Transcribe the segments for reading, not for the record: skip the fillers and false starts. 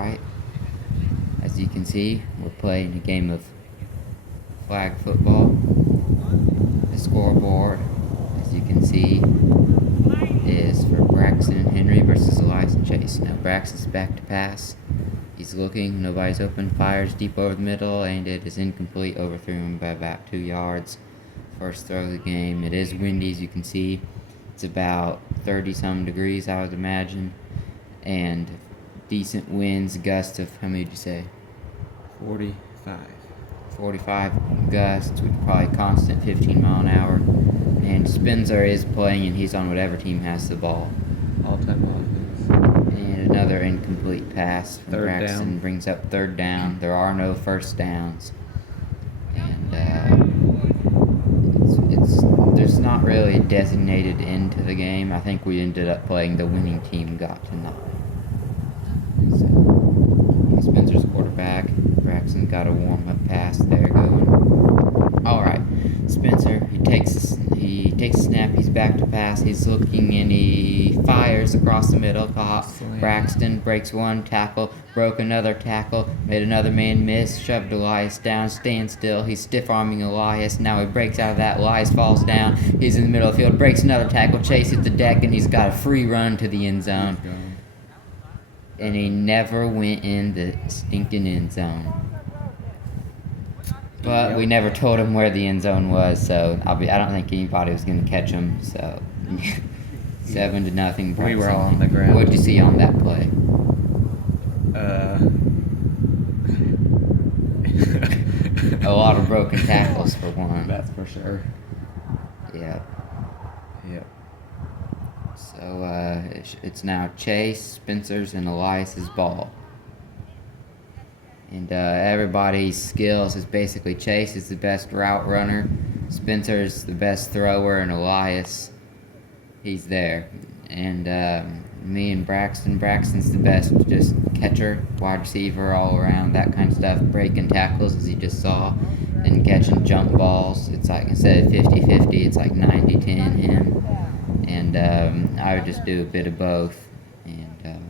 Alright, as you can see, we're playing a game of flag football. The scoreboard, as you can see, is for Braxton Henry versus Elias and Chase. Now Braxton's back to pass. He's looking, nobody's open, fires deep over the middle, and it is incomplete, overthrew him by about 2 yards. First throw of the game. It is windy, as you can see. It's about 30-some degrees, I would imagine. And decent winds, gusts of, how many did you say? 45. 45 gusts with probably constant 15 mile an hour. And Spencer is playing, and he's on whatever team has the ball. All-time offense. And another incomplete pass from Third Braxton down. brings up third down. There are no first downs. And there's not really a designated end to the game. I think we ended up playing the winning team got to 9. So, Spencer's quarterback. Braxton got a warm-up pass there going. Alright, Spencer, he takes a snap, he's back to pass, he's looking and he fires across the middle, caught. Braxton breaks one tackle, broke another tackle, made another man miss, shoved Elias down, stand still, he's stiff-arming Elias, now he breaks out of that, Elias falls down, he's in the middle of the field, breaks another tackle, Chase hits the deck, and he's got a free run to the end zone. And he never went in the stinking end zone. But we never told him where the end zone was, so I don't think anybody was going to catch him. So 7-0. We were all on the ground. What'd you see on that play? A lot of broken tackles for one. That's for sure. Yeah. Yep. So it's now Chase, Spencer's, and Elias's ball. And everybody's skills is basically Chase is the best route runner, Spencer's the best thrower, and Elias, he's there. And me and Braxton's the best just catcher, wide receiver, all around, that kind of stuff, breaking tackles as you just saw, and catching jump balls. It's like, instead of 50-50, it's like 90-10 him. And I would just do a bit of both. And of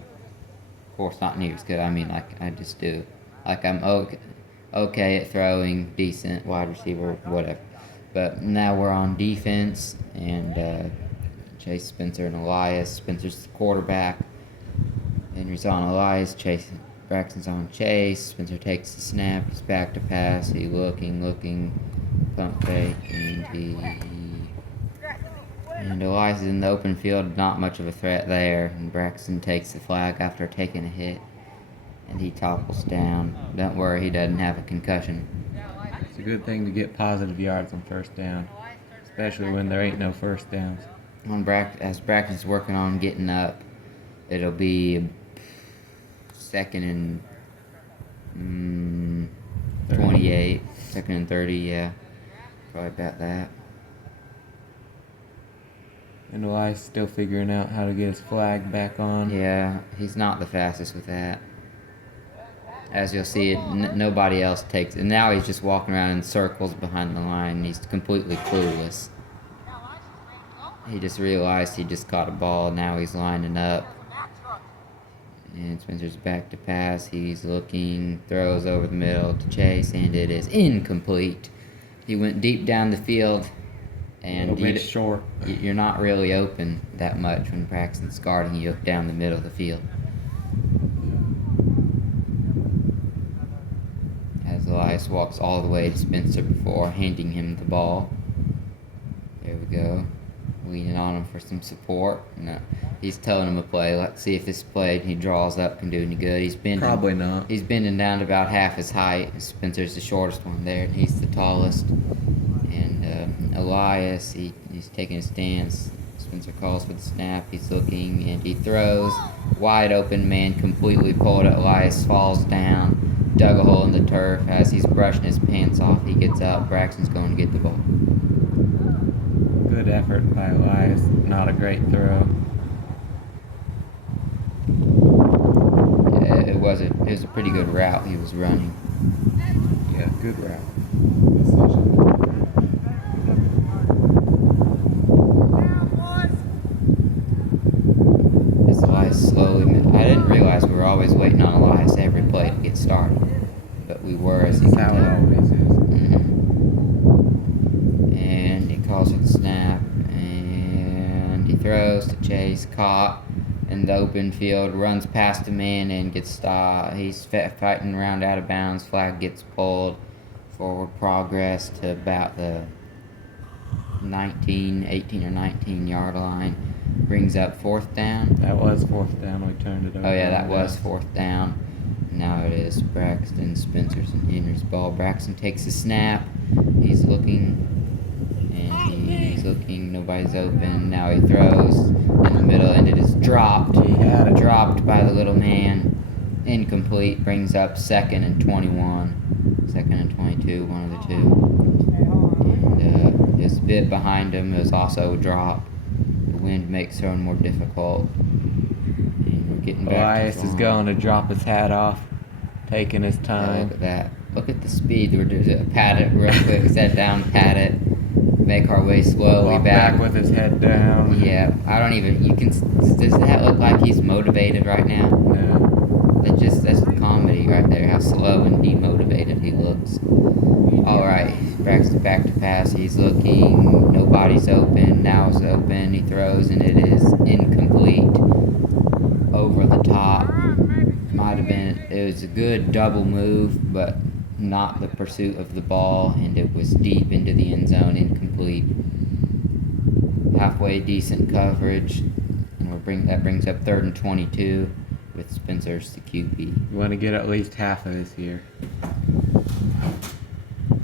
course not near as good, I mean, like, I just do. Like, I'm okay at throwing, decent, wide receiver, whatever. But now we're on defense, and Chase, Spencer, and Elias. Spencer's the quarterback. Henry's on Elias. Braxton's on Chase. Spencer takes the snap. He's back to pass. He's looking, pump fake, and Elias is in the open field. Not much of a threat there. And Braxton takes the flag after taking a hit. And he topples down. Don't worry, he doesn't have a concussion. It's a good thing to get positive yards on first down, especially when there ain't no first downs. As Braxton's working on getting up, it'll be second and 28, second and 30, yeah, probably about that. And Elias still figuring out how to get his flag back on. Yeah, he's not the fastest with that. As you'll see, nobody else takes it. And now he's just walking around in circles behind the line, and he's completely clueless. He just realized he just caught a ball, now he's lining up. And Spencer's back to pass. He's looking, throws over the middle to Chase, and it is incomplete. He went deep down the field, and short. You're not really open that much when Braxton's guarding you down the middle of the field. Elias walks all the way to Spencer before handing him the ball. There we go. Leaning on him for some support. No, he's telling him a play. Let's see if this play he draws up can do any good. Probably not. He's bending down to about half his height. Spencer's the shortest one there, and he's the tallest. And Elias, he's taking a stance. Spencer calls for the snap. He's looking, and he throws. Wide open man, completely pulled it. Elias falls down. Dug a hole in the turf. As he's brushing his pants off, he gets out. Braxton's going to get the ball. Good effort by Elias. Not a great throw. It was a pretty good route he was running. Yeah, good route. As Elias slowly. I didn't realize we were always waiting on Elias every play to get started, but we were, as you That's can how it tell. always is. And he calls for the snap, and he throws to Chase, caught in the open field, runs past a man and gets stopped. He's fighting around out of bounds. Flag gets pulled. Forward progress to about the 18 or 19 yard line. Brings up fourth down. That was fourth down. We turned it over. Oh yeah, that on was us. fourth down. Now it is Braxton Spencerson enters ball. Braxton takes a snap. He's looking, and he's looking. Nobody's open. Now he throws in the middle, and it is dropped. He had it. Dropped by the little man. Incomplete. Brings up 2nd and 21. 2nd and 22. One of the two. And this bit behind him is also dropped. The wind makes throwing more difficult. And we're getting back Elias to is line. going to drop his hat off, taking his Yeah, time. look at that. Look at the speed. We're just pat it real quick. Set down, pat it. Make our way slowly Walk back. back with his head down. Yeah, I don't even. You can. Does that look like he's motivated right now? No. That's comedy right there. How slow and demotivated he looks. All right, Braxton back to pass. He's looking. Nobody's open. Now it's open. He throws and it is incomplete. Over the top. Might have been. It was a good double move, but not the pursuit of the ball, and it was deep into the end zone, incomplete. Halfway decent coverage, and that brings up 3rd and 22 with Spencer as the QB. You want to get at least half of this here.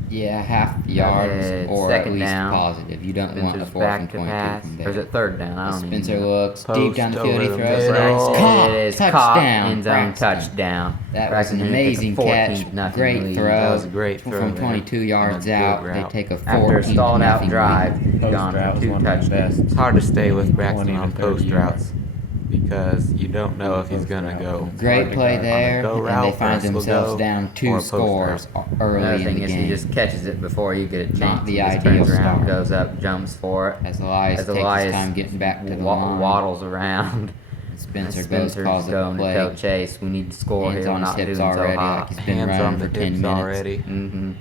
Yeah, half yards It's or at second least down. positive. You don't want a Spencer's 4th back and to 22 pass. from Or there. is it third down? I don't even Spencer know. looks deep Post down the field. He over the throws it. middle. It's caught. It is Touchdown. caught. End zone Braxton. touchdown. That was Braxton an Henry took a amazing catch. 14-0 Great lead. throw. That was a great throw From there. 22 yards And a good out. They route. take a After a 14 stalled out nothing drive, lead. he's Post gone route for was 2 one of the touchdowns. best. It's hard to stay with 20 Braxton to on 30 post yards. routes because you don't know if he's Post gonna route. go. Great play there, go and route, they find first will themselves go, down or 2 post scores early Another in thing the is game. he just catches it before you get a chance. Not the He just ideal turns around, start. goes up, jumps for it. As Elias As takes Elias his time getting back to the line. waddles around. Spencer goes, Spencer's calls it a going to play. tell Chase, we need to score Hands here. on We're his not doing hips so already, hot. like he's been running for 10 minutes. already. Mm-hmm.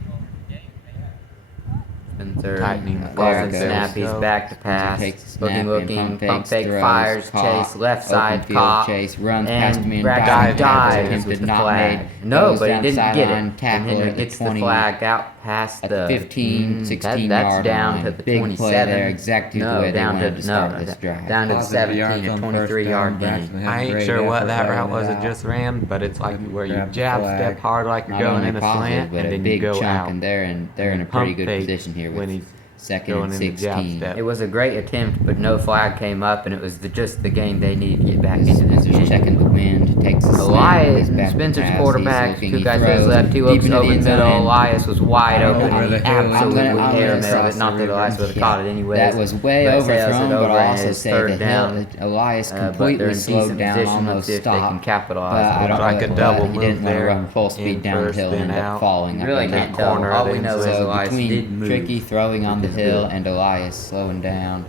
Spencer Tightening the calls guard it goes. snap. He's back to pass. Takes a snap Looking, and pump fake, throws, fires. caught, Chase left open side, field, caught. Chase runs and past me and Braxton dives attempted with the not flag. made. No, Goes but he down didn't get sideline, it. And tackle Henry at the gets 20 the flag out past at the the 15, 16 that's yard down line. to the Big 27. play there, exactly the no, way they down wanted to, to start no, this drive. down to the Positive 17 yards to on 23 first yard down. game. Braxton had I ain't great sure what effort that route laying was it it out. just ran, but it's like where you Grab the jab flag. step hard like you're Not going only in a positive, slant, but and a then big you go chunk, out. and they're in a And pretty pump good fake position here when with he's 2nd going and in the jab 16. step. It was a great attempt, but no flag came up, and it was just the game they needed to get back into this Spencer's game. checking the wind, takes a snap, Elias, he's back to Spencer's pass, quarterback, he's looking, two he guys to his throws left, he deep looks into the over the end zone, middle. and Elias was wide I'm open. gonna- He I'm gonna- absolutely I'm gonna air say mailed it. Not that Elias would have caught it anyways. That was way but say overthrown, it but over I'll and also it's say third that down. Elias But they're completely in slowed decent down, position. Let's almost see if they can stopped. capitalize. But I Looks don't like know a what- double he didn't move want to there run full speed in down the first hill and and end up out. falling. You up really in can't that tell. corner All of the we know is end So Elias did between move. Tricky throwing on the Because hill good. and Elias slowing down,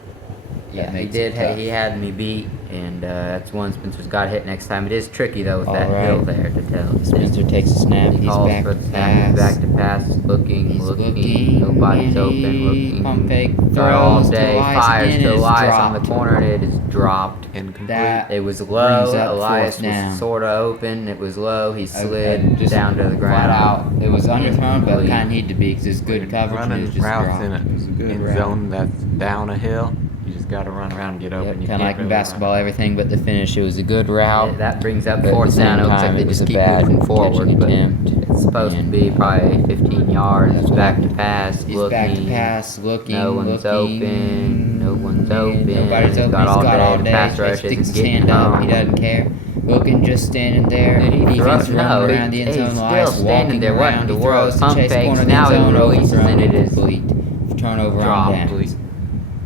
Yeah, that he makes did. it tough. He had me beat, and that's one Spencer's got to hit next time. It is tricky though with All that right. hill there to tell. Spencer takes a snap. He He's calls back for to the snap. He's back pass. to pass. Looking, He's looking. Nobody's and open. he pump Looking. fake Throw all throws to day. Elias Fires again, to and it's Elias on the dropped. corner, and it is dropped. Incomplete. That It was low. brings up Elias fourth down. was sort of open. It was low. He I slid just down to the flat ground. out. It was underthrown, but Incomplete. kind of needed to be because it's good coverage and it Running was just routes dropped. in It was a good an route. end zone that's down a hill. You just got to run around and get open. Yep, You kind of can't like in really basketball, run. everything but the finish. It was a good route. Yeah, that brings up But at the fourth down. same It looks like time, they it was just a keep bad moving forward. catching But attempt. it's supposed to And, be probably 15 yards. that's Back what- to pass. He's looking. back to pass, looking, No one's looking. open. No one's and open. Nobody's open. Got all He's got day. all The day. pass rush Chase sticks isn't his getting hand up. He home. doesn't care. Looking, just standing there. Did he Defense throw? running No, around the end he's zone. still Elias standing walking there. What in around. the He world? throws to Pump Chase fakes. corner of the Now end he zone. releases Overthrown, and it is incomplete. Turnover on dropped. downs. Incomplete.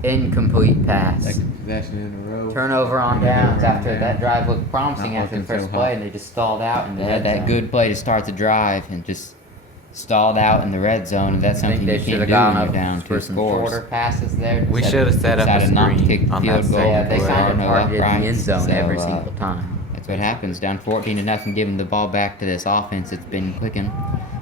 Incomplete pass. Second possession in a row. Turnover on downs after that drive looked promising Not after the looking first so play, hot. and they just stalled out. And They had that good play to start the drive and just stalled out in the red zone, and that's I think something they you should can't have do gone when up you're down for 2 some scores. shorter passes there. We should have set up a Decided not to screen kick the on field that goal. Yeah, second they play. kind of no targeted the uprights, end zone so, every single time. That's what happens. Down 14-0, giving the ball back to this offense. It's been clicking.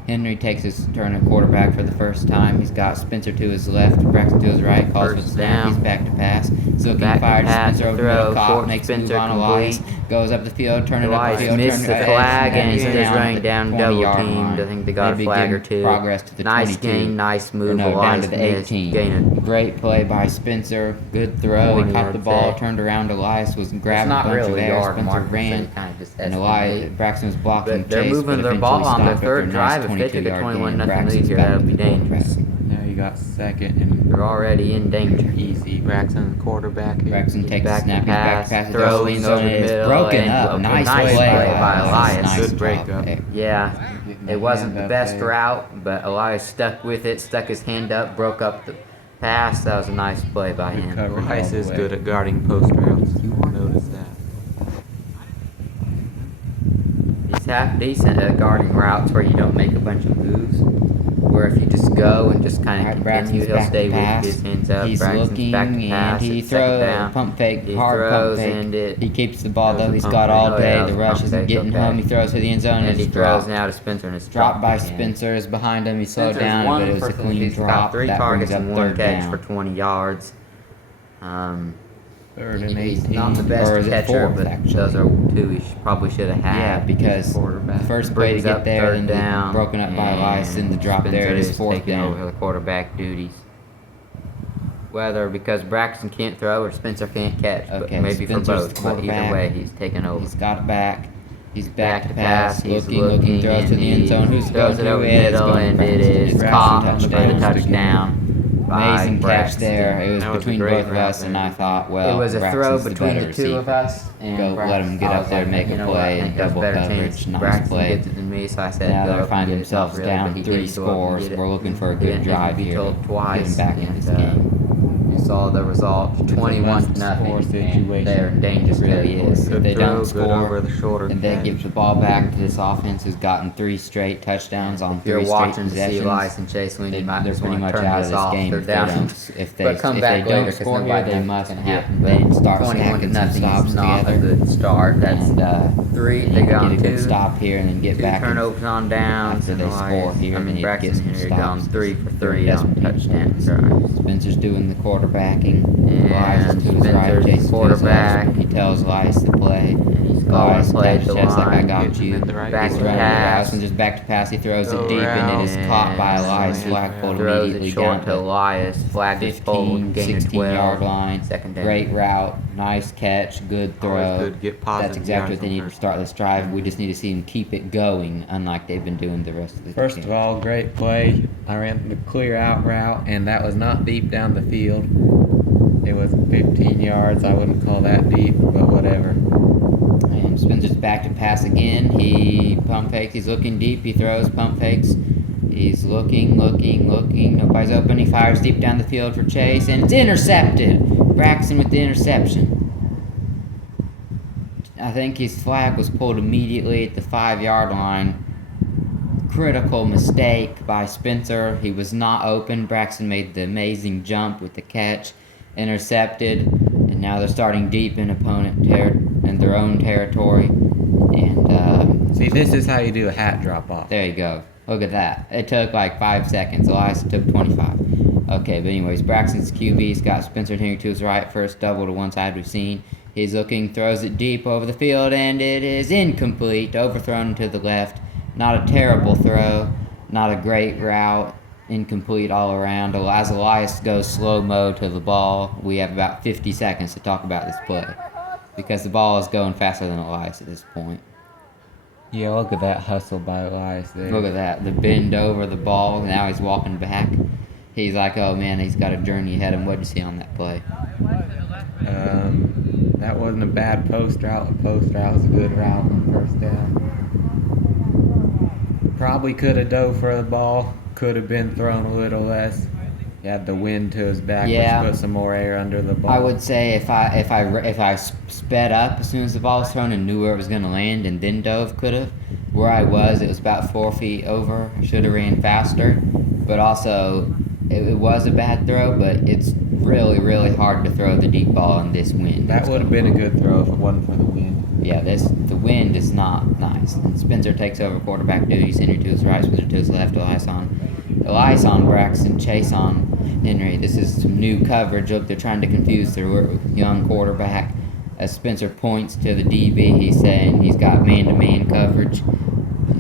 Henry takes his turn at quarterback for the first time. He's got Spencer to his left, Braxton to his right. Calls for the First snap. down. He's back to pass. He's looking Back to fired. pass, Spencer over the throw, middle. Cop short makes a move Spencer on Elias. complete. Goes up the field, turning up Elias the field. missed the turning flag, and he's he's just running the down double 20-yard teamed. line. I think they got a Maybe flag or give two. Progress to the Nice 22. game, nice move. No, down Elias to the missed. 18. Gain Great play by Spencer. Good throw. He 20, caught the I'd ball, say. turned around. Elias was It's grabbing a not bunch really of a air. yard Spencer mark, ran. kind of just And estimate. Braxton was blocking But they're Chase, moving but their eventually ball on their stopped third after a drive. nice If they took a 22-yard 21-0 gain. lead Braxton's here, back that would be to the dangerous. quarterback. Now you got second and They're already in danger. easy. Braxton, the quarterback here. Braxton takes the back to snap. He's back to pass, pass. throw, The leans zone over the is middle, broken and up. a Nice nice play play by Elias. Nice Good job breakup. there. Yeah, Getting it wasn't the hand up best there. route, but Elias stuck with it, stuck his hand up, broke up the pass. That was a nice play by Good him. coverage. Rice is all the good way. at guarding post routes. You notice that. He's half decent at guarding routes where you don't make a bunch of moves. Where if you just go and just kind Alright, of Braxton's continue, he'll back stay to with pass. his hands up. He's Braxton's looking back to pass. and he It's second throws down. pump fake, He hard pump throws fake. and it. He keeps the ball That was though. a He's pump got fake. all Oh, yeah, day. that was The a rush pump isn't fake, getting okay. home. He throws to the end zone And and he it's throws dropped. now to Spencer and it's Dropped by again. Spencer is behind him. He slowed Spencer's down, one but it was a for- clean he's drop. got 3 That targets brings up and 1 third catch down. for 20 yards. Third and He's 18. not the Or best is it catcher, fourth, but actually? those are 2 he probably should have had. Yeah, because as a quarterback. first play to Brings get up there, third then the down, broken up by Elias, and and the drop there. Spencer It is is fourth taking down. over the quarterback duties. Whether because Braxton can't throw or Spencer can't catch, but Okay, maybe Spencer's for the both. But either quarterback. way, he's taking over. He's got it back. He's back to pass. He's Looking, throws to and the end zone. he Who's throws going it over to the it? It's middle, going and it Braxton. is It's caught Braxton for the touchdown. touchdown. by Amazing catch Braxton. there. It was That was a between great both of route us, and there. I thought, well, It was a throw Braxton's the between better the two of receiver. us, and Go let him get I up was there, like, make you a know play, what, I think and that's double better coverage. chance Nice Braxton play. gets it than me, so I said, Now go they up find and get it. themselves Not really, down but he 3 did go up and scores. get it. We're looking for a He good didn't need to drive be here. told twice, Getting back in and, this game. You saw the result, It's a 21 must-score to nothing. situation. They're in danger. It really is. If Good they throw, don't good score, over the shoulder and they catch. give the ball back to this offense who's gotten 3 straight touchdowns on If you're 3 straight watching to see possessions. Elias and Chase Wynn, you might They're just pretty want much to turn out of this this off. game They're if they down. don't. If they But come if back they later, don't 'cause score here, nobody they knows must what's gonna get happen. they But start 21 to stacking some nothing stops is not together. a good start. That's And 3. they They need to got get a good 2. stop here and then get 2 back. turnovers on downs. after and they Elias- score here, I they mean, need to get Braxton some Henry gone stops. 3 for They're 3 on desperate. touchdown drives. Spencer's doing the quarterbacking. Elias And to his right, Spencer's Jason to his quarterback. left. He tells Elias to play. And he's calling Elias play taps the chest like I line. got Getting you. in the right Back He's to running pass. Elias and just back to pass. He throws Go it deep and it is route. caught by And Elias. Slam. Flag pulled Throws immediately it short down to to Elias. Flag is pulled. 15, Gain of 16-yard 12. line. Second down. Great route. Nice catch. Good throw. Always good to get positive That's exactly yards what they on need to first start this drive. We just need to see them keep it going, unlike they've been doing the rest of the First game. of all, great play. I ran the clear out route, and that was not deep down the field. It was 15 yards. I wouldn't call that deep, but whatever. And Spencer's back to pass again. He pump fakes. He's looking deep. He throws pump fakes. He's looking. Nobody's open. He fires deep down the field for Chase, and it's intercepted. Braxton with the interception. I think his flag was pulled immediately at the 5-yard line. Critical mistake by Spencer. He was not open. Braxton made the amazing jump with the catch. Intercepted. And now they're starting deep in in their own territory. And See, this is how you do a hat drop off. there you go. Look at that. It took like 5 seconds. Elias took 25. Okay, but anyways, Braxton's QB. He's got Spencer and Henry to his right. First double to one side we've seen. He's looking, throws it deep over the field, and it is incomplete. Overthrown to the left. Not a terrible throw. Not a great route. Incomplete all around. As Elias goes slow-mo to the ball, we have about 50 seconds to talk about this play. Because the ball is going faster than Elias at this point. Yeah, look at that hustle by Elias there. Look at that. The bend over the ball. Now he's walking back. He's like, oh man, he's got a journey ahead of him. What did you see on that play? That wasn't a bad post route. The post route was a good route on first down. Probably could have dove for the ball. Could have been thrown a little less. He had the wind to his back, Yeah. which put some more air under the ball. I would say if I sped up as soon as the ball was thrown and knew where it was going to land and then dove, could have where I was, it was about 4 feet over. I should have ran faster, but also it was a bad throw. But it's really, really hard to throw the deep ball in this wind. That would have been a good throw if it wasn't for the wind. Yeah, the wind is not nice. And Spencer takes over quarterback duties. Henry to his right, Spencer to his left. Elias on Braxton, Chase on Henry. This is some new coverage. Look, they're trying to confuse their young quarterback. As Spencer points to the DB, he's saying he's got man-to-man coverage.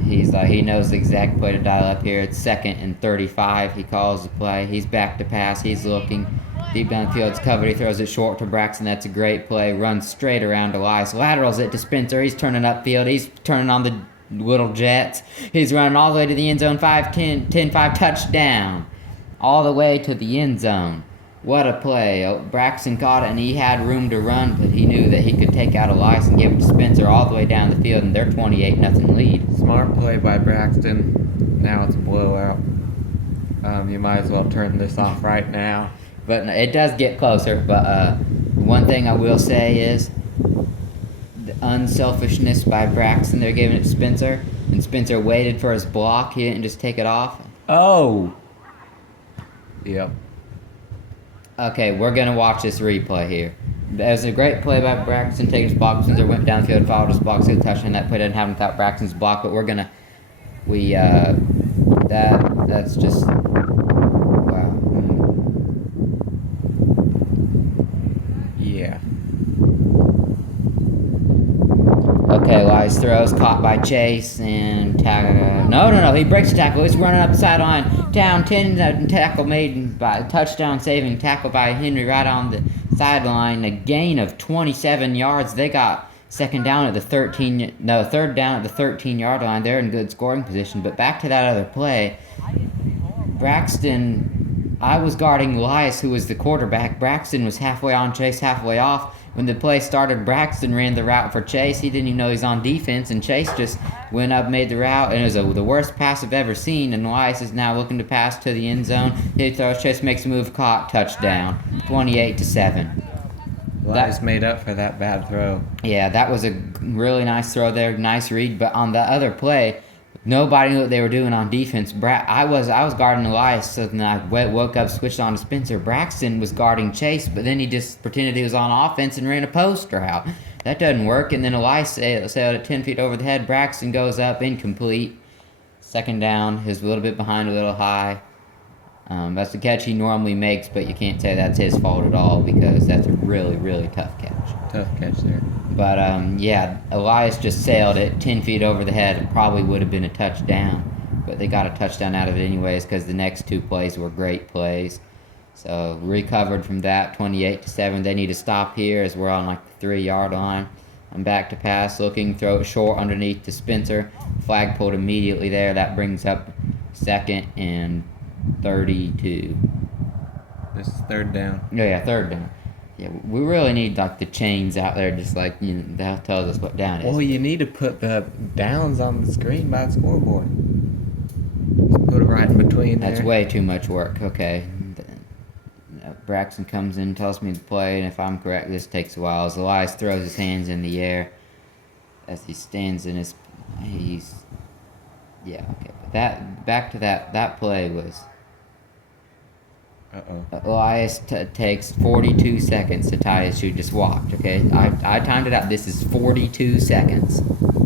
He's like, he knows the exact play to dial up here. It's 2nd and 35. He calls the play. He's back to pass. He's looking deep down the field. It's covered. He throws it short to Braxton. That's a great play. Runs straight around Elias. Laterals it to Spencer. He's turning upfield. He's turning on the little jets. He's running all the way to the end zone. 10-5 touchdown. All the way to the end zone. What a play. Braxton caught it, and he had room to run, but he knew that he could take out Elias and give it to Spencer all the way down the field, and they're 28-0 lead. Smart play by Braxton. Now it's a blowout. You might as well turn this off right now. But it does get closer. But one thing I will say is the unselfishness by Braxton. They're giving it to Spencer, and Spencer waited for his block. He didn't just take it off. Oh! Yep. Okay, we're going to watch this replay here. That was a great play by Braxton, taking his block. Spencer went down the field, followed his block, got a touchdown. That play didn't happen without Braxton's block, but we're going to... That's just... Wow. Yeah. Okay, Elias throws, caught by Chase, and No, he breaks the tackle. He's running up the sideline. Down 10, tackle made by touchdown saving tackle by Henry right on the sideline. A gain of 27 yards. They got third down at the 13-yard line. They're in good scoring position. But back to that other play. Braxton, I was guarding Elias, who was the quarterback. Braxton was halfway on, Chase halfway off. When the play started, Braxton ran the route for Chase. He didn't even know he's on defense, and Chase just went up, made the route, and it was the worst pass I've ever seen. And Elias is now looking to pass to the end zone. He throws, Chase makes a move, caught, touchdown, 28-7. Elias made up for that bad throw. Yeah, that was a really nice throw there, nice read. But on the other play, nobody knew what they were doing on defense. I was guarding Elias, so then I woke up, switched on to Spencer. Braxton was guarding Chase, but then he just pretended he was on offense and ran a post route. That doesn't work. And then Elias sailed at 10 feet over the head. Braxton goes up, incomplete. 2nd down. He's a little bit behind, a little high. That's the catch he normally makes, but you can't say that's his fault at all because that's a really, really tough catch. Tough catch there. But, yeah, Elias just sailed it 10 feet over the head. It probably would have been a touchdown. But they got a touchdown out of it anyways because the next 2 plays were great plays. So, recovered from that, 28-7. They need to stop here as we're on, like, the 3-yard line. I'm back to pass, looking, throw it short underneath to Spencer. Flag pulled immediately there. That brings up 2nd and 32. This is 3rd down. Yeah, 3rd down. Yeah, we really need like the chains out there, just like that tells us what down is. Well, you need to put the downs on the screen by the scoreboard. Just put it right in between there. That's way too much work. Okay. Braxton comes in, tells me the play, and if I'm correct, this takes a while. As Elias throws his hands in the air as he stands in his, yeah, okay. But back to that play was. Elias takes 42 seconds to tie his shoe. Just watch, okay? I timed it out. This is 42 seconds.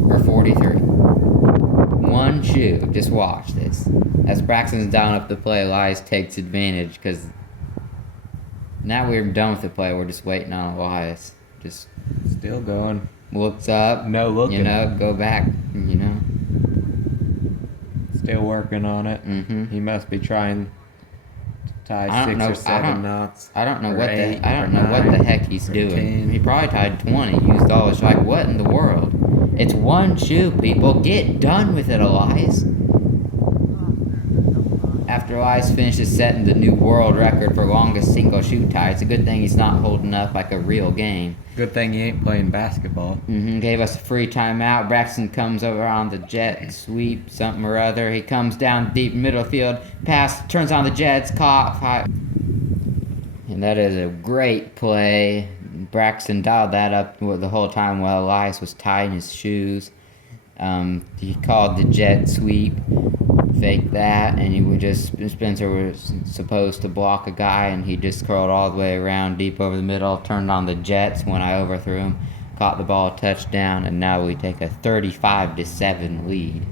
Or 43. One shoe. Just watch this. As Braxton's down up the play, Elias takes advantage because now we're done with the play. We're just waiting on Elias. Just still going. Looks up. No looking. Go back, Still working on it. Mm-hmm. He must be trying tie 6 or 7 knots. I don't know or what 8 the I don't or know what 9 the heck he's or doing. 10. He probably tied 20. Used all his like what in the world? It's one shoe, people. Get done with it, Elias. After Elias finishes setting the new world record for longest single shoe tie, it's a good thing he's not holding up like a real game. Good thing he ain't playing basketball. Gave us a free timeout. Braxton comes over on the jet sweep, something or other. He comes down deep middle field, pass, turns on the Jets, caught. And that is a great play. Braxton dialed that up the whole time while Elias was tying his shoes. He called the jet sweep, faked that, and Spencer was supposed to block a guy, and he just curled all the way around deep over the middle, turned on the jets when I overthrew him, caught the ball, touchdown, and now we take a 35-7 lead.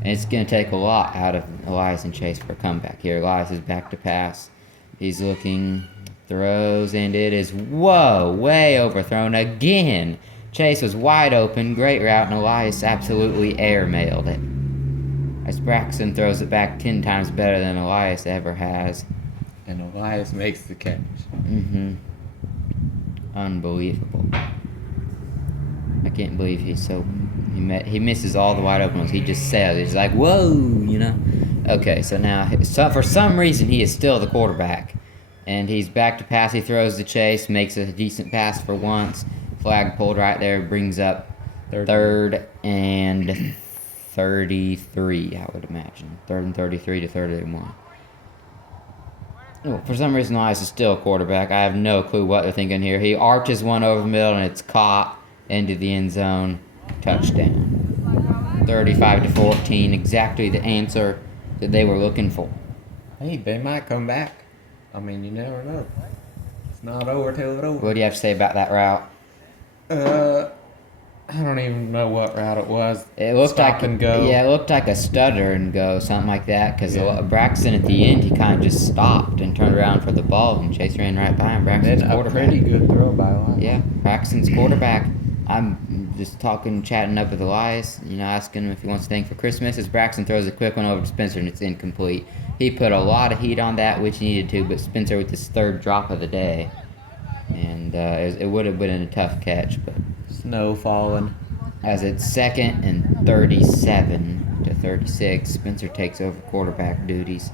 And it's going to take a lot out of Elias and Chase for a comeback here. Elias is back to pass. He's looking, throws, and it is, way overthrown again. Chase was wide open, great route, and Elias absolutely airmailed it. As Braxton throws it back 10 times better than Elias ever has. And Elias makes the catch. Unbelievable. I can't believe he misses all the wide open ones. He just sails. He's like, whoa, you know. Okay, so now, for some reason, he is still the quarterback. And he's back to pass. He throws to Chase, makes a decent pass for once. Flag pulled right there, brings up third and 33, I would imagine. 3rd and 33 to 31. Oh, for some reason, Elias is still a quarterback. I have no clue what they're thinking here. He arches one over the middle, and it's caught into the end zone. Touchdown. 35-14, exactly the answer that they were looking for. Hey, they might come back. I mean, you never know. It's not over till it's over. What do you have to say about that route? I don't even know what route it was. It looked Stop like and go. Yeah, it looked like a stutter and go, something like that. Because Yeah. Braxton at the end, he kind of just stopped and turned around for the ball, and Chase ran right by him. Braxton's Then a quarterback. pretty good throw by Elias. Yeah, Braxton's quarterback. I'm just chatting up with Elias, asking him if he wants anything for Christmas. As Braxton throws a quick one over to Spencer, and it's incomplete. He put a lot of heat on that, which he needed to, but Spencer with his 3rd drop of the day. And it would have been a tough catch, but Snow falling. as it's 2nd and 37 to 36, Spencer takes over quarterback duties.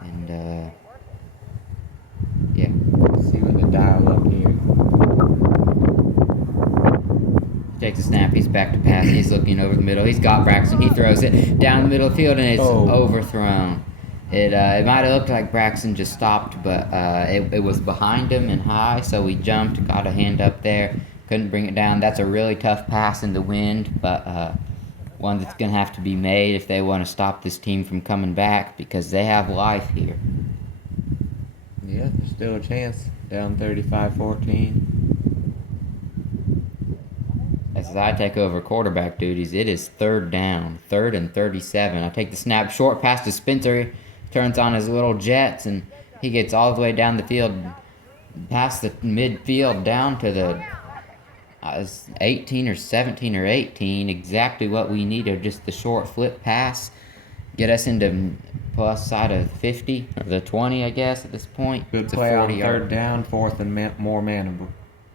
And, yeah. Let's see what the dial up here. Takes a snap, he's back to pass, he's looking over the middle, he's got Braxton, he throws it down the middle of the field, and it's overthrown. It might have looked like Braxton just stopped, but it was behind him and high, so we jumped, got a hand up there, couldn't bring it down. That's a really tough pass in the wind, but one that's going to have to be made if they want to stop this team from coming back, because they have life here. Yeah, there's still a chance. Down 35-14. As I take over quarterback duties, it is 3rd down, 3rd and 37. I take the snap, short pass to Spencer, turns on his little jets, and he gets all the way down the field, past the midfield, down to the 18 or 17 or 18, exactly what we needed, just the short flip pass, get us into plus side of 50, or the 20, I guess, at this point. Good It's a play on 40-yard. 3rd down, 4th and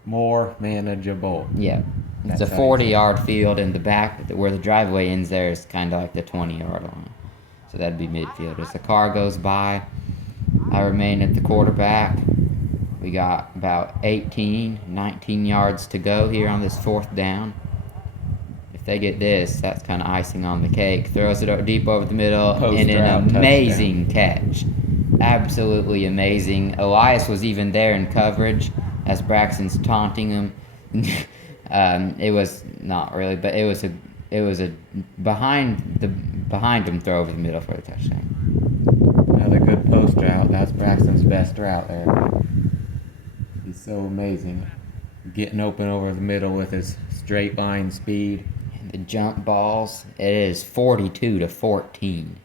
more manageable. Yeah. It's That's a how you 40-yard field, and the back, where the driveway ends there, is kind of like the 20-yard line. So that'd be midfield. As the car goes by, I remain at the quarterback. We got about 19 yards to go here on this 4th down. If they get this, that's kind of icing on the cake. Throws it deep over the middle, Post and an route amazing catch. Absolutely amazing. Elias was even there in coverage as Braxton's taunting him. It was not really, but it was a behind him throw over the middle for the touchdown. Another good post route. That's Braxton's best route there. He's so amazing. Getting open over the middle with his straight line speed. And the jump balls, it is 42-14.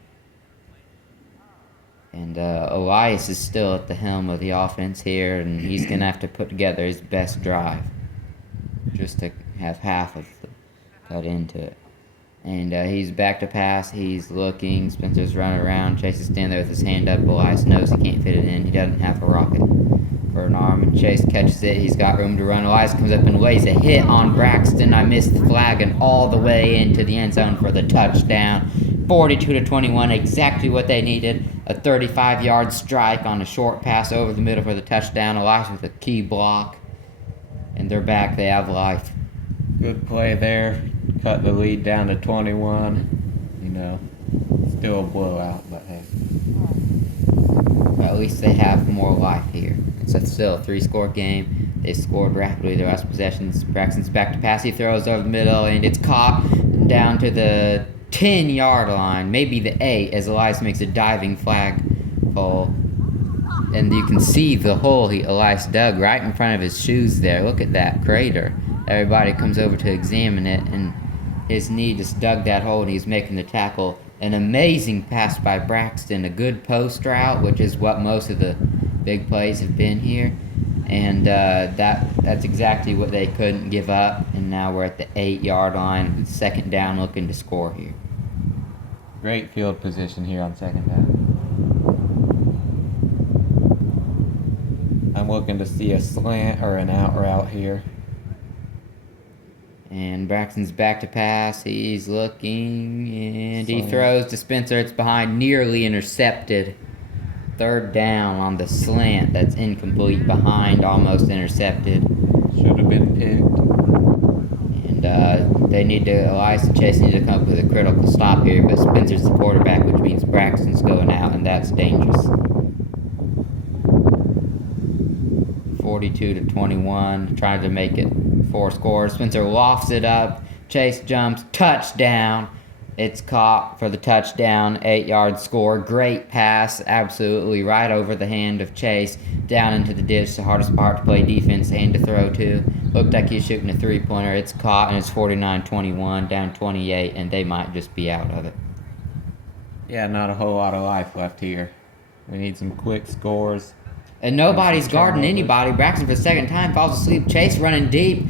And Elias is still at the helm of the offense here, and he's going to have to put together his best drive just to have half of the cut into it. And he's back to pass. He's looking. Spencer's running around. Chase is standing there with his hand up. Elias knows he can't fit it in. He doesn't have a rocket for an arm. And Chase catches it. He's got room to run. Elias comes up and lays a hit on Braxton. I missed the flag and all the way into the end zone for the touchdown. 42-21, exactly what they needed. A 35-yard strike on a short pass over the middle for the touchdown. Elias with a key block. And they're back. They have life. Good play there. Cut the lead down to 21. You know, still a blowout, but hey. Well, at least they have more life here. It's still a 3-score game. They scored rapidly their last possessions. Braxton's back to pass. He throws over the middle, and it's caught down to the 10-yard line, maybe the 8, as Elias makes a diving flag hole. And you can see the hole Elias dug right in front of his shoes there. Look at that crater. Everybody comes over to examine it, and his knee just dug that hole, and he's making the tackle. An amazing pass by Braxton, a good post route, which is what most of the big plays have been here. And that's exactly what they couldn't give up. And now we're at the 8-yard line, 2nd down, looking to score here. Great field position here on 2nd down. I'm looking to see a slant or an out route here. And Braxton's back to pass. He's looking, and he Slant. throws to Spencer. It's behind, nearly intercepted. 3rd down on the slant. That's incomplete, behind, almost intercepted. Should have been picked. And Elias and Chase need to come up with a critical stop here, but Spencer's the quarterback, which means Braxton's going out, and that's dangerous. 42-21, trying to make it 4 scores. Spencer lofts it up. Chase jumps. Touchdown. It's caught for the touchdown. 8-yard score. Great pass. Absolutely right over the hand of Chase. Down into the ditch. The hardest part to play defense and to throw to. Looked like he's shooting a 3-pointer. It's caught, and it's 49-21, down 28, and they might just be out of it. Yeah, not a whole lot of life left here. We need some quick scores. And nobody's Some guarding turnovers. anybody. Braxton for the 2nd time falls asleep. Chase running deep.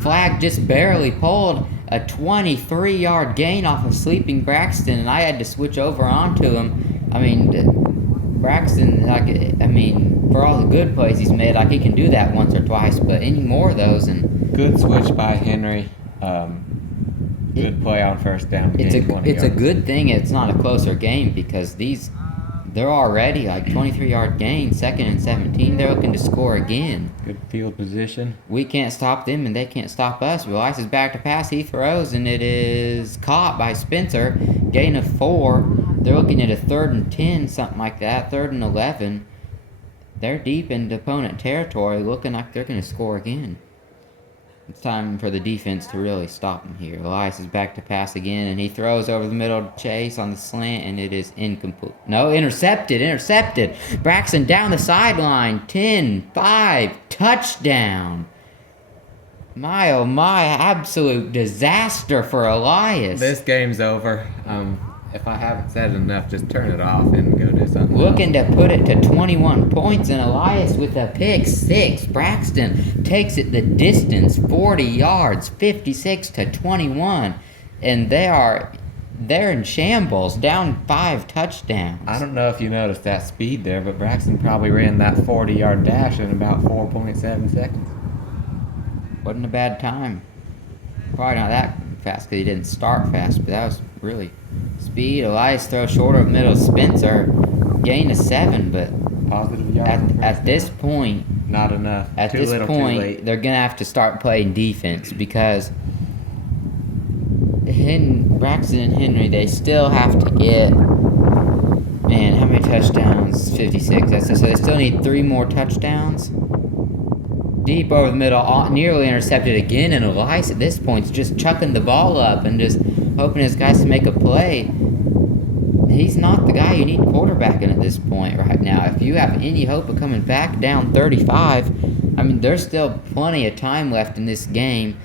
Flag just barely pulled. A 23-yard gain off of sleeping Braxton, and I had to switch over onto him. I mean, Braxton, for all the good plays he's made, he can do that once or twice, but any more of those, and Good switch by Henry. Good play on 1st down. it's gain 20 a yards. good thing it's not a closer game, because they're already 23-yard gains, 2nd and 17. They're looking to score again. Good field position. We can't stop them, and they can't stop us. Elias is back to pass. He throws, and it is caught by Spencer. Gain of 4. They're looking at a 3rd and 10, something like that. 3rd and 11. They're deep into opponent territory, looking like they're going to score again. It's time for the defense to really stop him here. Elias is back to pass again, and he throws over the middle to Chase on the slant, and it is incomplete. No, intercepted. Braxton down the sideline. 10-5, touchdown. My, oh my, absolute disaster for Elias. This game's over. If I haven't said enough, just turn it off and go do something Looking else. to put it to 21 points, and Elias with a pick 6. Braxton takes it the distance, 40 yards, 56-21, and they're in shambles, down 5 touchdowns. I don't know if you noticed that speed there, but Braxton probably ran that 40-yard dash in about 4.7 seconds. Wasn't a bad time. Probably not that fast because he didn't start fast, but that was really speed. Elias throws short of middle. Spencer gain of 7, but Positive yard. on first at this down. point, Not enough. At Too this little, too point, late. they're going to have to start playing defense, because Braxton and Henry, they still have to get, man, how many touchdowns? 56. So they still need 3 more touchdowns. Deep over the middle, nearly intercepted again, and Elias at this point is just chucking the ball up and just hoping his guys to make a play. He's not the guy you need quarterbacking at this point right now. If you have any hope of coming back down 35, there's still plenty of time left in this game.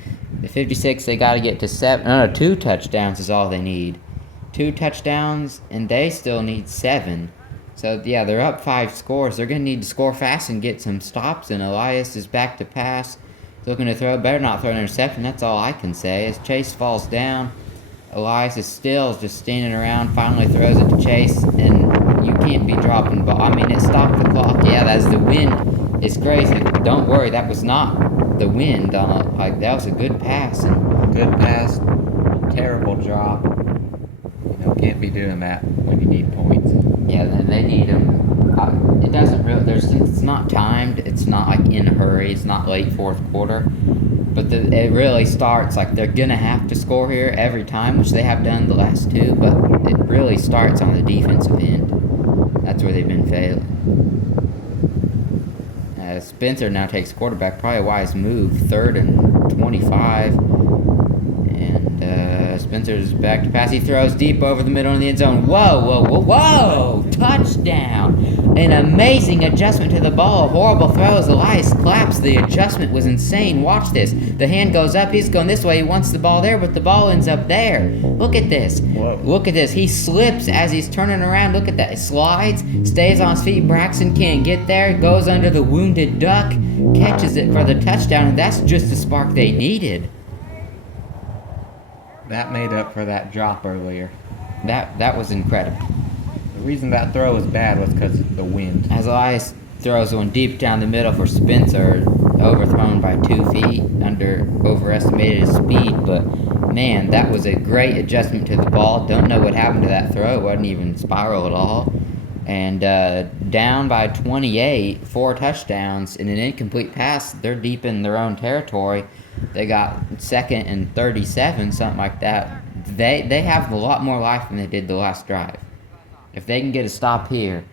The 56, they got to get to 7. No, 2 touchdowns is all they need. 2 touchdowns, and they still need 7. So, yeah, they're up 5 scores. They're going to need to score fast and get some stops, and Elias is back to pass. He's looking to throw. Better not throw an interception. That's all I can say. As Chase falls down, Elias is still just standing around, finally throws it to Chase, and you can't be dropping ball. It stopped the clock. Yeah, that's the wind. It's crazy. Don't worry, that was not the wind. That was a good pass. And Good pass. Terrible drop. Can't be doing that when you need points. yeah, they need them. It doesn't really. It's not timed. It's not in a hurry. It's not late 4th quarter. But it really starts they're gonna have to score here every time, which they have done the last 2. But it really starts on the defensive end. That's where they've been failing. Spencer now takes quarterback. Probably a wise move. 3rd and 25. And Spencer's back to pass. He throws deep over the middle in the end zone. Whoa, whoa, whoa, whoa! Touchdown! An amazing adjustment to the ball. Horrible throws. Elias claps. The adjustment was insane. Watch this. The hand goes up. He's going this way. He wants the ball there, but the ball ends up there. Look at this. Whoa. Look at this. He slips as he's turning around. Look at that. He slides, stays on his feet. Braxton can't get there. Goes under the wounded duck. Catches it for the touchdown, and that's just the spark they needed. That made up for that drop earlier. That was incredible. The reason that throw was bad was because of the wind. As Elias throws one deep down the middle for Spencer, overthrown by 2 feet, overestimated his speed, but man, that was a great adjustment to the ball. Don't know what happened to that throw. It wasn't even spiral at all. And down by 28, 4 touchdowns, and an incomplete pass. They're deep in their own territory. They got 2nd and 37, something like that. They have a lot more life than they did the last drive. If they can get a stop here,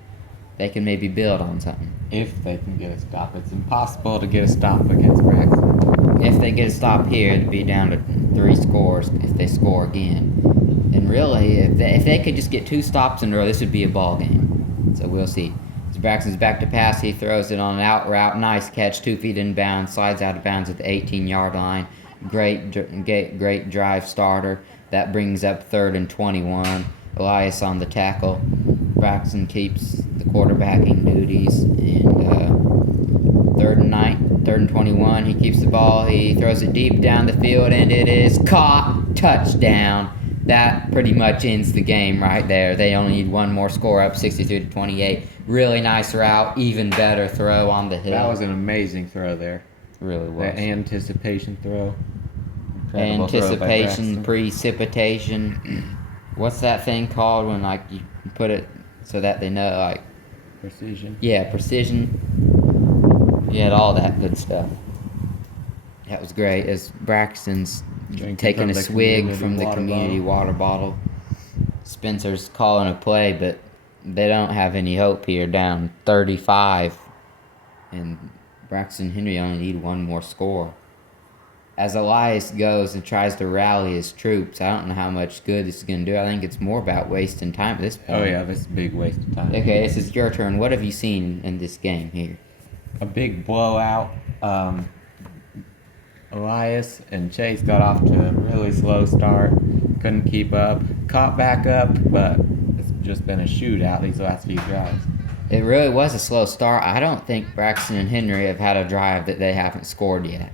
they can maybe build on something. If they can get a stop. It's impossible to get a stop against Braxton. If they get a stop here, it'd be down to 3 scores if they score again. And really, if they could just get 2 stops in a row, this would be a ball game. So we'll see. So Braxton's back to pass. He throws it on an out route. Nice catch, 2 feet inbounds. Slides out of bounds at the 18-yard line. Great drive starter. That brings up 3rd and 21. Elias on the tackle. Braxton keeps the quarterbacking duties. And 3rd and 21. He keeps the ball. He throws it deep down the field, and it is caught. Touchdown. That pretty much ends the game right there. They only need one more score up, 63-28. Really nice route, even better throw on the hill. That was an amazing throw there. Really was. That anticipation throw. Incredible throw by Anticipation, Braxton. precipitation. What's that thing called when like you put it so that they know like Precision. yeah, precision. You had all that good stuff. That was great. As Braxton's Drinking taking from a the swig community from the water community bottle. water bottle. Spencer's calling a play, but they don't have any hope here. Down 35, and Braxton Henry only need one more score. As Elias goes and tries to rally his troops, I don't know how much good this is going to do. I think it's more about wasting time at this point. Oh yeah, this is a big waste of time. Okay, this is your turn. What have you seen in this game here? A big blowout. Elias and Chase got off to a really slow start. Couldn't keep up. Caught back up, but it's just been a shootout these last few drives. It really was a slow start. I don't think Braxton and Henry have had a drive that they haven't scored yet.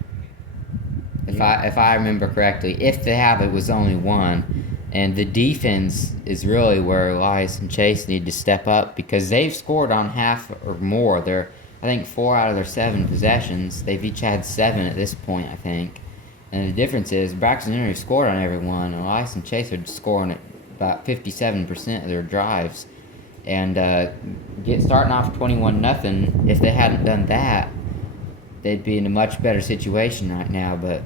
If I remember correctly, if they have, it was only one. And the defense is really where Elias and Chase need to step up because they've scored on half or more. They're, I think, 4 out of their 7 possessions. They've each had 7 at this point, I think. And the difference is Braxton and Henry scored on everyone, and Elias and Chase are scoring at about 57% of their drives. And starting off 21-0, if they hadn't done that, they'd be in a much better situation right now. But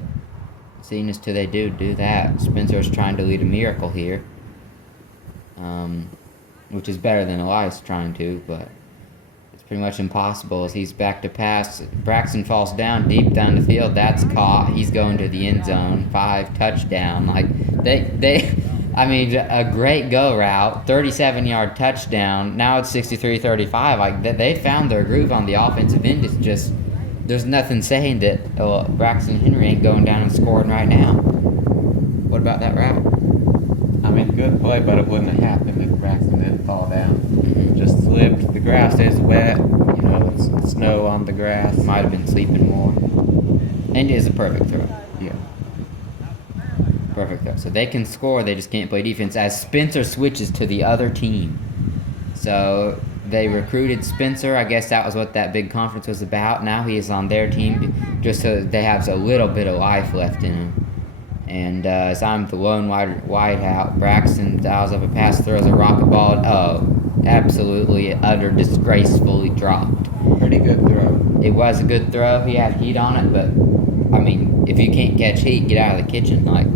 seeing as to they do that, Spencer's trying to lead a miracle here, which is better than Elias trying to, but it's pretty much impossible as he's back to pass. Braxton falls down deep down the field. That's caught. He's going to the end zone. 5 touchdown. Like I mean, a great go route, 37-yard touchdown. Now it's 63-35. Like they found their groove on the offensive end. It's just there's nothing saying that Braxton Henry ain't going down and scoring right now. What about that route? I mean, good play, but it wouldn't have happened if Braxton didn't fall down. Just slipped. The grass is wet. You know, it's snow on the grass. Might have been sleeping more. And it is a perfect throw. Yeah. Perfect throw. So they can score, they just can't play defense as Spencer switches to the other team. So they recruited Spencer. I guess that was what that big conference was about. Now he is on their team just so they have a little bit of life left in him. And as I'm the lone wide out, Braxton dials up a pass, throws a rocket ball. Oh, absolutely, utter disgracefully dropped. Pretty good throw. It was a good throw. He had heat on it, but, I mean, if you can't catch heat, get out of the kitchen. Like,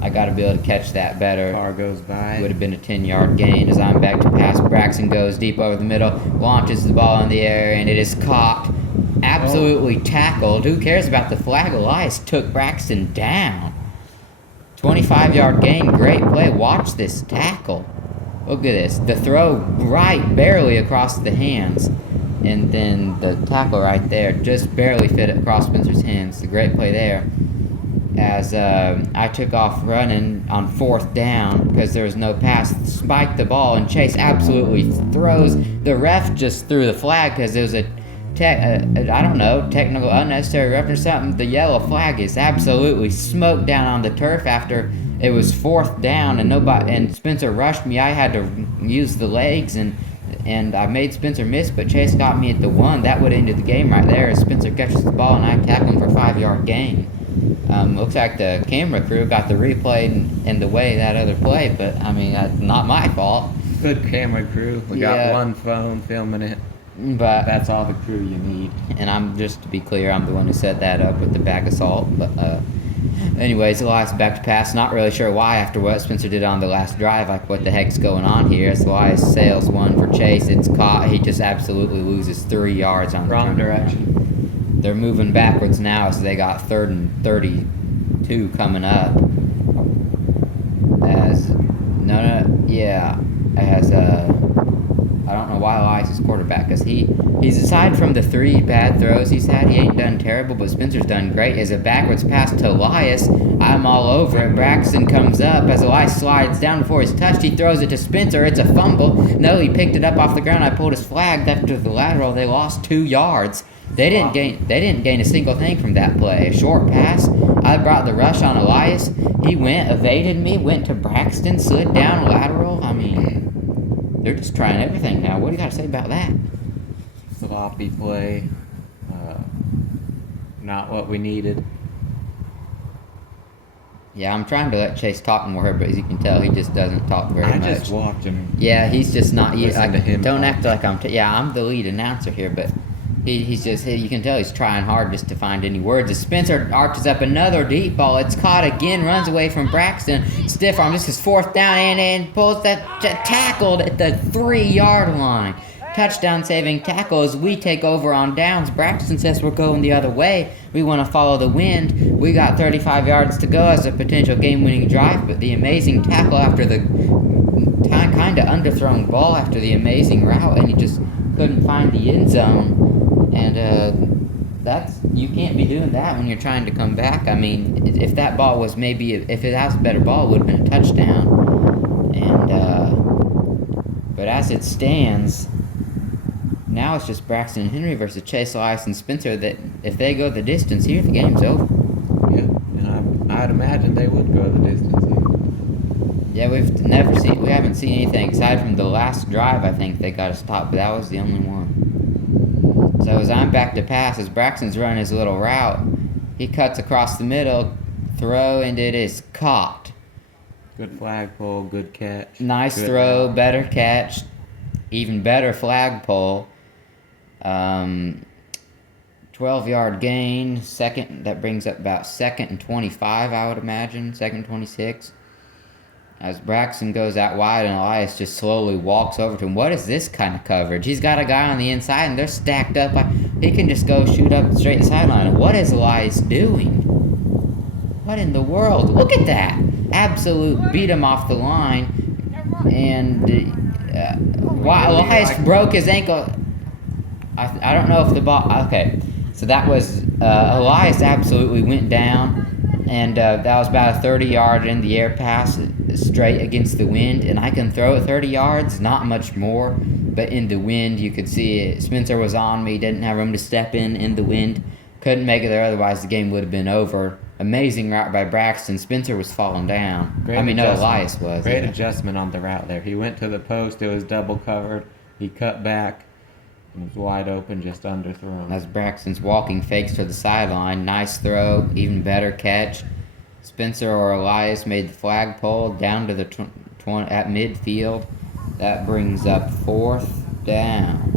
I got to be able to catch that better. Car goes by. Would have been a 10-yard gain as I'm back to pass. Braxton goes deep over the middle, launches the ball in the air, and it is caught absolutely tackled. Who cares about the flag? Elias took Braxton down. 25-yard gain, great play. Watch this tackle. Look at this. The throw right barely across the hands. And then the tackle right there just barely fit it across Spencer's hands. The great play there. As I took off running on 4th down because there was no pass, spiked the ball, and Chase absolutely throws. The ref just threw the flag because there was a I don't know, technical unnecessary roughness or something. The yellow flag is absolutely smoked down on the turf after it was 4th down and Spencer rushed me. I had to use the legs and I made Spencer miss, but Chase got me at the 1. That would have ended the game right there as Spencer catches the ball and I tackle him for a 5-yard gain. Looks like the camera crew got the replay in the way that other play, but I mean, that's not my fault. Good camera crew. We Yeah. got one phone filming it. But That's all the crew you need. and I'm just to be clear, I'm the one who set that up with the bag of salt. But anyways, Elias back to pass. Not really sure why after what Spencer did on the last drive. Like, what the heck's going on here? As Elias sails one for Chase, it's caught. He just absolutely loses 3 yards on the Wrong turnaround. direction. They're moving backwards now as they got 3rd and 32 coming up. As I don't know why Elias is quarterback, because he's aside from the 3 bad throws he's had, he ain't done terrible, but Spencer's done great. As a backwards pass to Elias, I'm all over it. Braxton comes up as Elias slides down before he's touched. He throws it to Spencer. It's a fumble. No, he picked it up off the ground. I pulled his flag after the lateral. They lost 2 yards. They didn't gain a single thing from that play. A short pass. I brought the rush on Elias. He went, evaded me, went to Braxton, slid down lateral. I mean, they're just trying everything now. What do you got to say about that? Sloppy play. Not what we needed. Yeah, I'm trying to let Chase talk more, but as you can tell, he just doesn't talk very I much. just watch him. Yeah, he's just not. Listen to him Don't talk. act like I'm. I'm the lead announcer here, but he's just. You can tell he's trying hard just to find any words. As Spencer arches up another deep ball, it's caught again. Runs away from Braxton. Stiff arm. This is 4th down and pulls that tackled at the 3-yard line. Touchdown saving tackle as we take over on downs. Braxton says we're going the other way. We want to follow the wind. We got 35 yards to go as a potential game-winning drive, but the amazing tackle after the kind of underthrown ball after the amazing route, and he just couldn't find the end zone. And that's you can't be doing that when you're trying to come back. I mean, if that ball was maybe if it has a better ball, it would have been a touchdown. And but as it stands. Now it's just Braxton and Henry versus Chase, Elias, and Spencer. That if they go the distance here, the game's over. Yeah, and I'd imagine they would go the distance. Yeah, we haven't seen anything aside from the last drive. I think they got a stop, but that was the only one. So as I'm back to pass, as Braxton's running his little route, he cuts across the middle, throw, and it is caught. Good flagpole, good catch. Nice good throw, route. better catch, even better flagpole. 12-yard gain, that brings up about 2nd and 25, I would imagine, 2nd and 26. As Braxton goes out wide and Elias just slowly walks over to him. What is this kind of coverage? He's got a guy on the inside and they're stacked up. He can just go shoot up straight the sideline. What is Elias doing? What in the world? Look at that. Absolute beat him off the line. And Elias broke his ankle. I don't know if the ball... Okay, so that was... Elias absolutely went down, and that was about a 30-yard in the air pass straight against the wind, and I can throw it 30 yards, not much more, but in the wind you could see it. Spencer was on me, didn't have room to step in the wind, couldn't make it there, otherwise the game would have been over. Amazing route by Braxton. Spencer was falling down. Elias was. Great Yeah. adjustment on the route there. He went to the post, it was double covered, he cut back, and it was wide open, just underthrown. As Braxton's walking fakes to the sideline. Nice throw, even better catch. Spencer or Elias made the flagpole down to the at midfield. That brings up 4th down.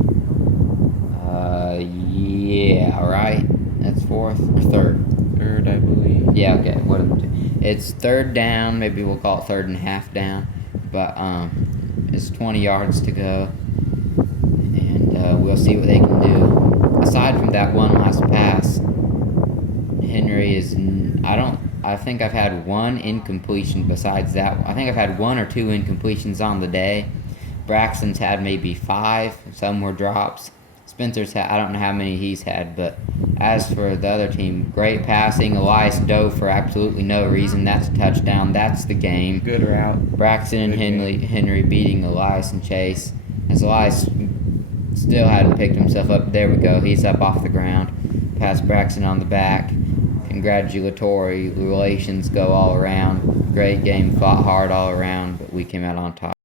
Yeah, right? That's 4th or 3rd? Third, I believe. Yeah, okay. What are the two? It's 3rd down. Maybe we'll call it 3rd and a half down. But it's 20 yards to go. And we'll see what they can do. aside from that one last pass, Henry is. I think I've had one incompletion besides that. I think I've had 1 or 2 incompletions on the day. Braxton's had maybe 5. Some were drops. Spencer's had, I don't know how many he's had, but as for the other team, great passing. Elias dove for absolutely no reason. That's a touchdown. That's the game. Good route. Braxton and Good Henry beating Elias and Chase. As Elias still hadn't picked himself up. There we go. He's up off the ground. Past Braxton on the back. Congratulatory relations go all around. Great game. Fought hard all around, but we came out on top.